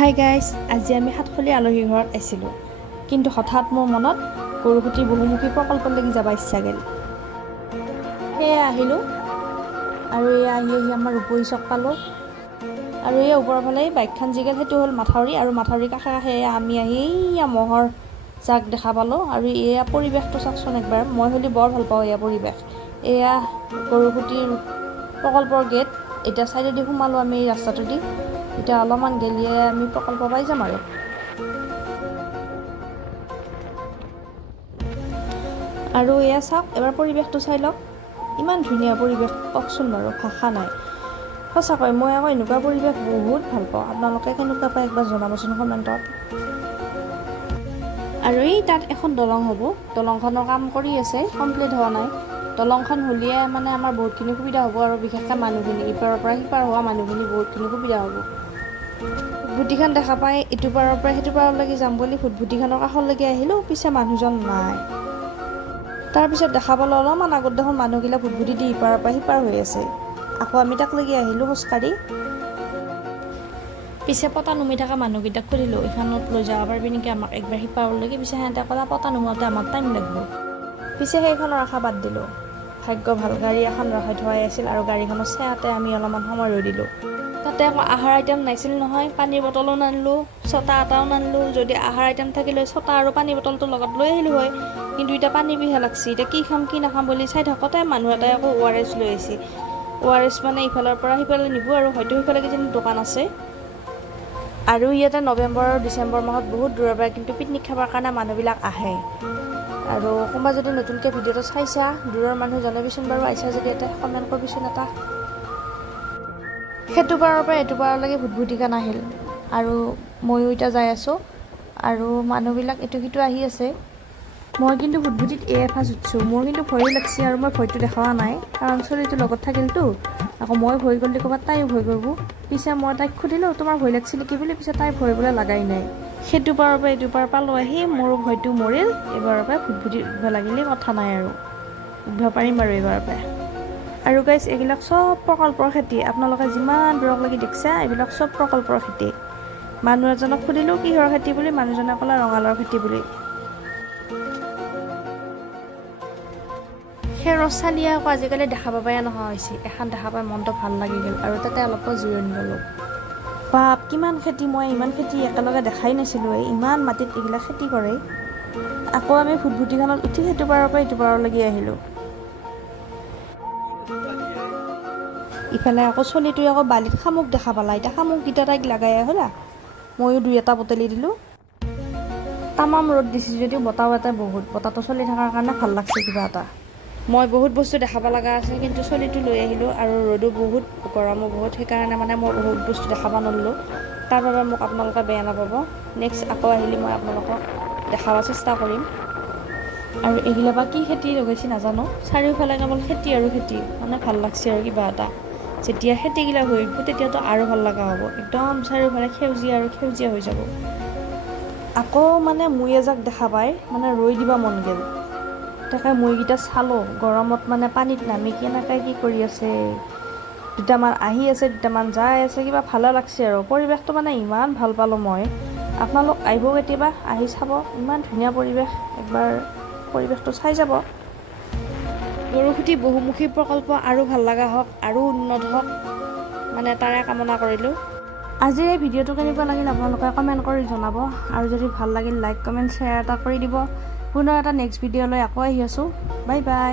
Hi guys, আজি আমি সাতখলীয়া আলহী ঘৰত আছিলোঁ, কিন্তু হঠাৎ মোৰ মনত গৰুসুটিৰ বহুমুখী প্ৰকল্পলৈকে যাব ইচ্ছা গ'ল। সেয়ে আহিলোঁ আৰু এয়া আহি আমাৰ ৰূপহী চক পালোঁ। আৰু এই ওপৰৰ ফালে বাইকখন যি গ'ল সেইটো হ'ল মাথাউৰি, আৰু মাথাউৰিৰ কাষে কাষে আমি আহি এইয়া মহৰ জাক দেখা পালোঁ। আৰু এয়া পৰিৱেশটো চাওকচোন একবাৰ, মই হ'লে বৰ ভাল পাওঁ এয়া পৰিৱেশ। এয়া গৰুসুটিৰ প্ৰকল্পৰ গেট, এতিয়া চাইডেদি সোমালোঁ আমি এই ৰাস্তাটোদি। এতিয়া অলপমান গেলিয়ে আমি প্ৰকল্প পাই যাম আৰু এয়া চাওক, এবাৰ পৰিৱেশটো চাই লওক, ইমান ধুনীয়া পৰিৱেশ, কওকচোন বাৰু, ভাষা নাই সঁচাকৈ। মই আকৌ এনেকুৱা পৰিৱেশ বহুত ভাল পাওঁ। আপোনালোকে কেনেকুৱা পায় একবাৰ জনাবচোন কমেণ্টত। আৰু এই তাত এখন দলং হ'ব, দলংখনৰ কাম কৰি আছে, কমপ্লিট হোৱা নাই। দলংখন হ'লে মানে আমাৰ বহুতখিনি সুবিধা হ'ব, আৰু বিশেষকৈ মানুহখিনি ইপাৰৰ পৰা সিপাৰ হোৱা মানুহখিনি বহুতখিনি সুবিধা হ'ব। ভুটিখন দেখা পাই ইটো পাৰৰ পৰা সেইটো পাৰলৈকে যাম বুলি ভুটিখনৰ কাষলৈকে আহিলোঁ, পিছে মানুহজন নাই। তাৰপিছত দেখা পালোঁ অলপমান আগত দেখোন মানুহগিলা ভুটভুটি দি ইপাৰৰ পৰা সিপাৰ হৈ আছে। আকৌ আমি তাকলৈকে আহিলোঁ খোজকাঢ়ি। পিছে পতা নুমি থকা মানুহকেইটাক সুধিলোঁ, এইখনত লৈ যাব পাৰিবি নেকি আমাক একবাৰ সিপাৰলৈকে। পিছে সিহঁতে ক'লে পতা নুমাওঁতে আমাক টাইম লাগিব। পিছে সেইখনৰ আশা বাদ দিলোঁ। ভাগ্য ভাল, গাড়ী এখন ৰখাই থোৱাই আছিল, আৰু গাড়ীখনৰ চেয়াতে আমি অলপমান সময় ৰৈ দিলোঁ। তাতে আকৌ আহাৰ আইটেম নাছিল নহয়, পানীৰ বটলো নানিলোঁ, ছটা এটাও নানিলোঁ। যদি আহাৰ আইটেম থাকিলে ছটা আৰু পানী বটলটো লগত লৈ আহিলোঁ হয়, কিন্তু এতিয়া পানী পিহে লাগছি। এতিয়া কি খাম কি নাখাম বুলি চাই থাকোঁতে মানুহ এটাই আকৌ ORS লৈ আহিছে। ORS মানে ইফালৰ পৰা সিফালে নিব, আৰু হয়তো সিফালে কিজানি দোকান আছে। আৰু ইয়াতে নৱেম্বৰ আৰু ডিচেম্বৰ মাহত বহুত দূৰৰ পৰা কিন্তু পিকনিক খাবৰ কাৰণে মানুহবিলাক আহে। আৰু কোনোবা যদি নতুনকৈ ভিডিঅ'টো চাইছা, দূৰৰ মানুহ জনাবিচোন বাৰু, আহিছা যদি এটা কমেণ্ট কৰিবিচোন এটা। সেইটো পাৰৰ পৰা এইটো পাৰলৈকে ভুটভুটিখন আহিল, আৰু ময়ো এতিয়া যাই আছোঁ, আৰু মানুহবিলাক ইটো সিটো আহি আছে। মই কিন্তু ভুটভুটিত ফাৰ্ষ্ট উঠিছোঁ। মোৰ কিন্তু ভয়ো লাগছে, আৰু মই ভয়টো দেখুওৱা নাই, কাৰণ চলিটো লগত থাকিলতো। আকৌ মই ভয় কৰিলে ক'ৰবাত তাইও ভয় কৰিব। পিছে মই তাইক সুধিলোঁ, তোমাৰ ভয় লাগছিল নেকি বুলি। পিছে তাই ভয় বোলে লাগাই নাই। সেইটো পাৰৰ পৰা এইটো পাৰ পালোঁ আহি, মোৰ ভয়টো মৰিল। এইবাৰৰ পৰা ভুটভুটিত উঠিব লাগিলে কথা নাই, আৰু উঠিব পাৰিম বাৰু এইবাৰৰ পৰা। আৰু গাইজ, এইবিলাক চব প্ৰকল্পৰ খেতি। আপোনালোকে যিমান দূৰলৈকে দেখিছে, এইবিলাক চব প্ৰকল্পৰ খেতি। মানুহ এজনক সুধিলোঁ কিহৰ খেতি বুলি, মানুহজনে ক'লে ৰঙালাওৰ খেতি বুলি। খেৰৰ চালি আকৌ আজিকালি দেখা পাবাই নোহোৱা হৈছে। এখন দেখা পাই মনটো ভাল লাগি গ'ল, আৰু তাতে অলপ জিৰণি ল'লোঁ। বাপ, কিমান খেতি! মই ইমান খেতি একেলগে দেখাই নাছিলোঁ। ইমান মাটিত এইবিলাক খেতি কৰে। আকৌ আমি ভুটভুটিখনত উঠি সেইটো পাৰৰ পৰা এইটো পাৰলৈকে আহিলোঁ। ইফালে আকৌ চলিটোৱে আকৌ বালিত শামুক দেখা পালা। এতিয়া শামুককেইটা তাইক লাগাই হ'লা, ময়ো দুই এটা বুটলি দিলোঁ। তামাম ৰ'দ দিছে যদিও বতাহও এটা বহুত, বতাহটো চলি থকাৰ কাৰণে ভাল লাগছে কিবা এটা। মই বহুত বস্তু দেখাব লগা আছে, কিন্তু চলিটো লৈ আহিলোঁ, আৰু ৰ'দো বহুত, গৰমো বহুত, সেইকাৰণে মানে মই বহুত বস্তু দেখাব নোৱাৰিলোঁ। তাৰ বাবে মোক আপোনালোকে বেয়া নাপাব। নেক্সট আকৌ আহিলে মই আপোনালোকক দেখাব চেষ্টা কৰিম। আৰু এইগিলা বা কি খেতি লগাইছে নাজানো, চাৰিওফালে কেৱল খেতি আৰু খেতি, মানে ভাল লাগছে আৰু কিবা এটা। যেতিয়া খেতিগিলা হৈ উঠিব তেতিয়াতো আৰু ভাল লগা হ'ব, একদম চাৰিওফালে সেউজীয়া আৰু সেউজীয়া হৈ যাব। আকৌ মানে মই এজাক দেখা পাই মানে ৰৈ দিব মন গ'ল। তাকে মৈকেইটা চালোঁ, গৰমত মানে পানীত নামি কেনেকৈ কি কৰি আছে। দুটামান আহি আছে, দুটামান যাই আছে, কিবা ভালো লাগছে আৰু পৰিৱেশটো মানে ইমান ভাল পালোঁ মই। আপোনালোক আহিব কেতিয়াবা, আহি চাব, ইমান ধুনীয়া পৰিৱেশ, একবাৰ পৰিৱেশটো চাই যাব। গৰুসুটি বহুমুখী প্ৰকল্প আৰু ভাল লগা হওক, আৰু উন্নত হওক, মানে তাৰে কামনা কৰিলোঁ। আজিৰ এই ভিডিঅ'টো কেনেকুৱা লাগিল আপোনালোকে কমেণ্ট কৰি জনাব, আৰু যদি ভাল লাগিল লাইক কমেণ্ট শ্বেয়াৰ এটা কৰি দিব। পুনৰ এটা নেক্সট ভিডিঅ'লৈ আকৌ আহি আছোঁ। Bye bye.